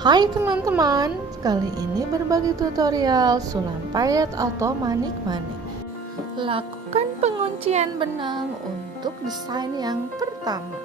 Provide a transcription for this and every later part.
Hai teman-teman, kali ini berbagi tutorial sulam payet atau manik-manik. Lakukan penguncian benang untuk desain yang pertama.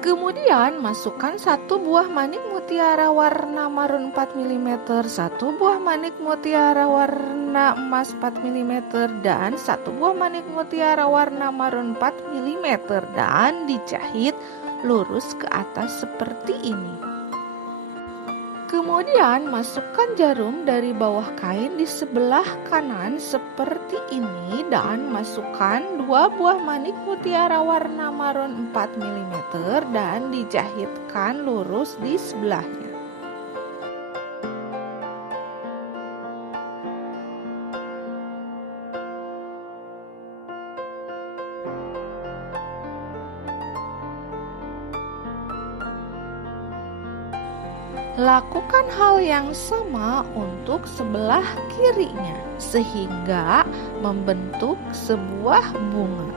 Kemudian masukkan satu buah manik mutiara warna marun 4 mm, satu buah manik mutiara warna emas 4 mm, dan satu buah manik mutiara warna marun 4 mm, dan dijahit lurus ke atas seperti ini. Kemudian masukkan jarum dari bawah kain di sebelah kanan seperti ini dan masukkan dua buah manik mutiara warna marun 4 mm dan dijahitkan lurus di sebelahnya. Lakukan hal yang sama untuk sebelah kirinya sehingga membentuk sebuah bunga.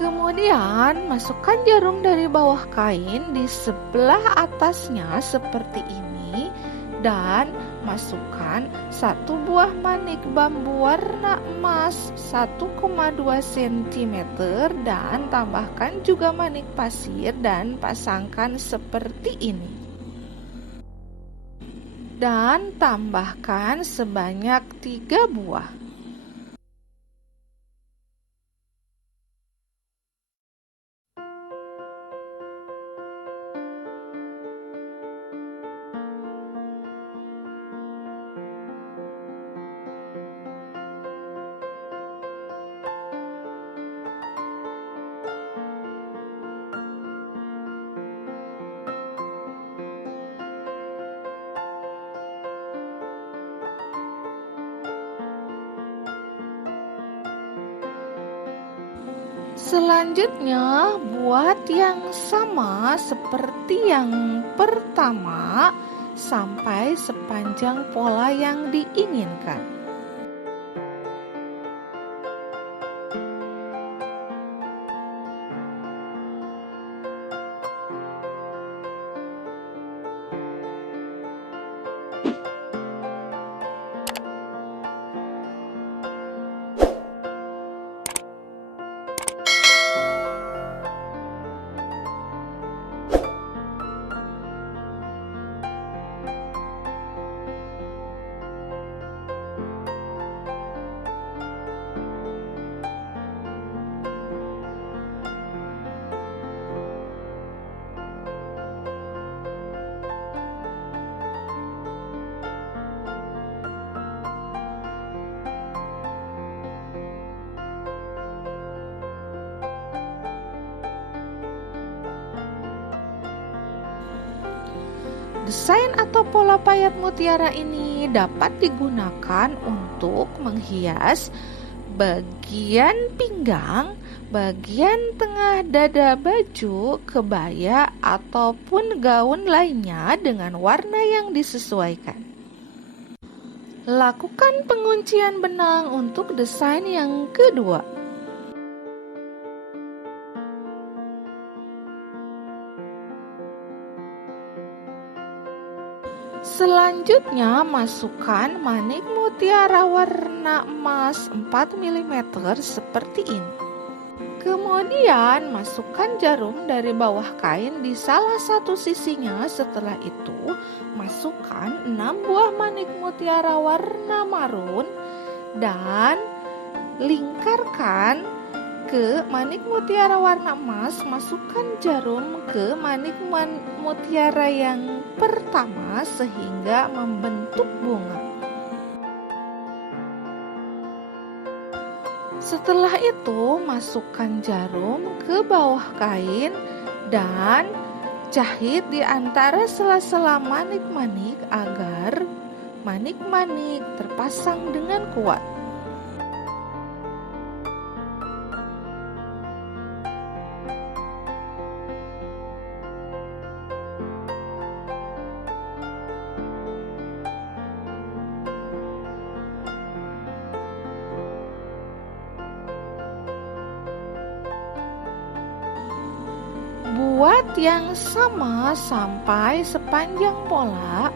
Kemudian masukkan jarum dari bawah kain di sebelah atasnya seperti ini dan masukkan satu buah manik bambu warna emas 1,2 cm dan tambahkan juga manik pasir dan pasangkan seperti ini. Dan tambahkan sebanyak 3 buah. Selanjutnya, buat yang sama seperti yang pertama sampai sepanjang pola yang diinginkan. Desain atau pola payet mutiara ini dapat digunakan untuk menghias bagian pinggang, bagian tengah dada baju, kebaya, ataupun gaun lainnya dengan warna yang disesuaikan. Lakukan penguncian benang untuk desain yang kedua. Selanjutnya masukkan manik mutiara warna emas 4 mm seperti ini. Kemudian masukkan jarum dari bawah kain di salah satu sisinya. Setelah itu masukkan 6 buah manik mutiara warna marun dan lingkarkan ke manik mutiara warna emas. Masukkan jarum ke manik mutiara yang pertama sehingga membentuk bunga. Setelah itu masukkan jarum ke bawah kain dan jahit di antara sela-sela manik-manik agar manik-manik terpasang dengan kuat. yang sama sampai sepanjang pola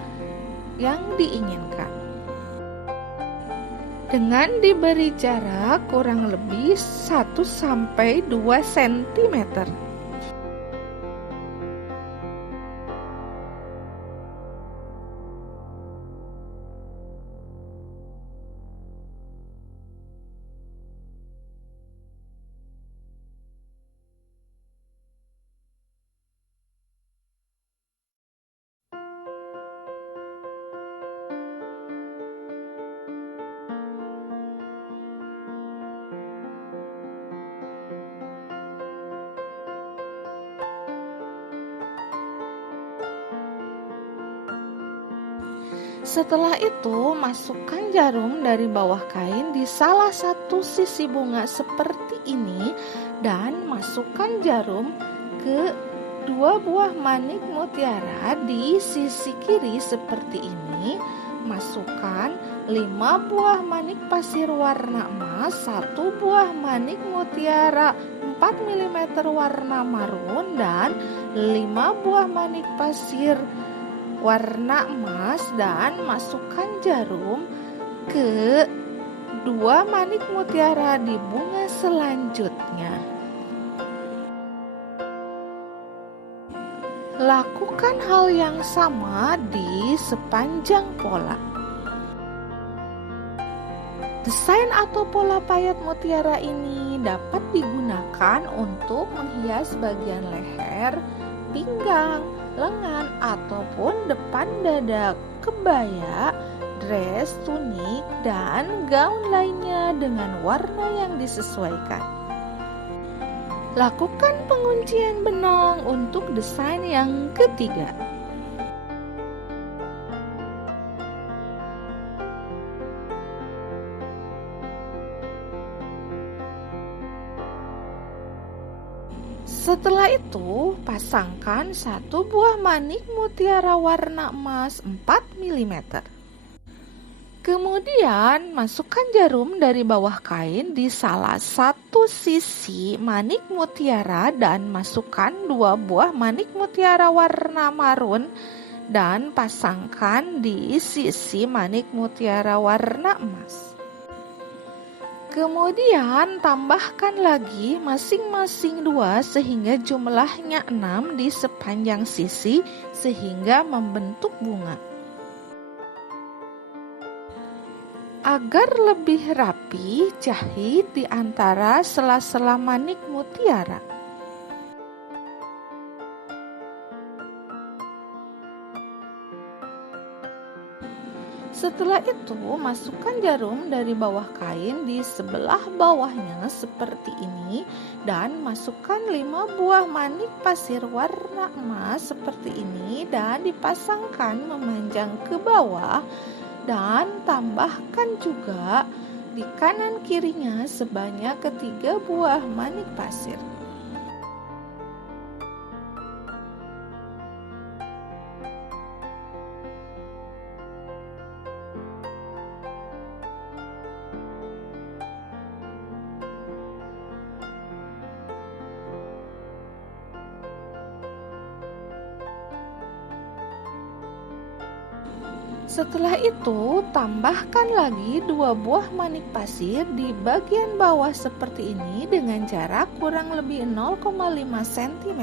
yang diinginkan. Dengan diberi jarak kurang lebih 1-2 cm. Setelah itu, masukkan jarum dari bawah kain di salah satu sisi bunga seperti ini dan masukkan jarum ke 2 buah manik mutiara di sisi kiri seperti ini. Masukkan 5 buah manik pasir warna emas, 1 buah manik mutiara 4 mm warna marun, dan 5 buah manik pasir warna emas, dan masukkan jarum ke 2 manik mutiara di bunga selanjutnya. Lakukan hal yang sama di sepanjang pola. Desain atau pola payet mutiara ini dapat digunakan untuk menghias bagian leher, pinggang, lengan, ataupun depan dada kebaya, dress, tunik, dan gaun lainnya dengan warna yang disesuaikan. Lakukan penguncian benang untuk desain yang ketiga. Setelah itu, pasangkan 1 buah manik mutiara warna emas 4 mm. Kemudian, masukkan jarum dari bawah kain di salah satu sisi manik mutiara dan masukkan 2 buah manik mutiara warna marun dan pasangkan di sisi manik mutiara warna emas. Kemudian tambahkan lagi masing-masing 2 sehingga jumlahnya 6 di sepanjang sisi sehingga membentuk bunga. Agar lebih rapi, jahit di antara sela-sela manik mutiara. Setelah itu, masukkan jarum dari bawah kain di sebelah bawahnya seperti ini dan masukkan 5 buah manik pasir warna emas seperti ini dan dipasangkan memanjang ke bawah, dan tambahkan juga di kanan kirinya sebanyak 3 buah manik pasir. Setelah itu, tambahkan lagi 2 buah manik pasir di bagian bawah seperti ini dengan jarak kurang lebih 0,5 cm.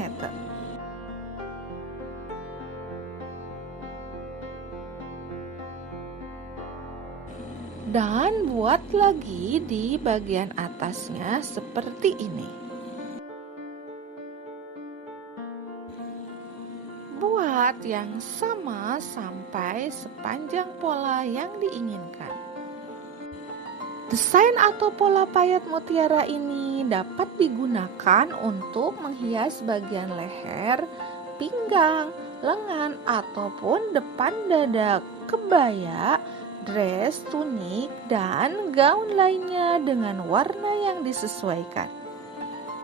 Dan buat lagi di bagian atasnya seperti ini. Buat yang sama sampai sepanjang pola yang diinginkan. Desain atau pola payet mutiara ini dapat digunakan untuk menghias bagian leher, pinggang, lengan, ataupun depan dada kebaya, dress, tunik, dan gaun lainnya dengan warna yang disesuaikan.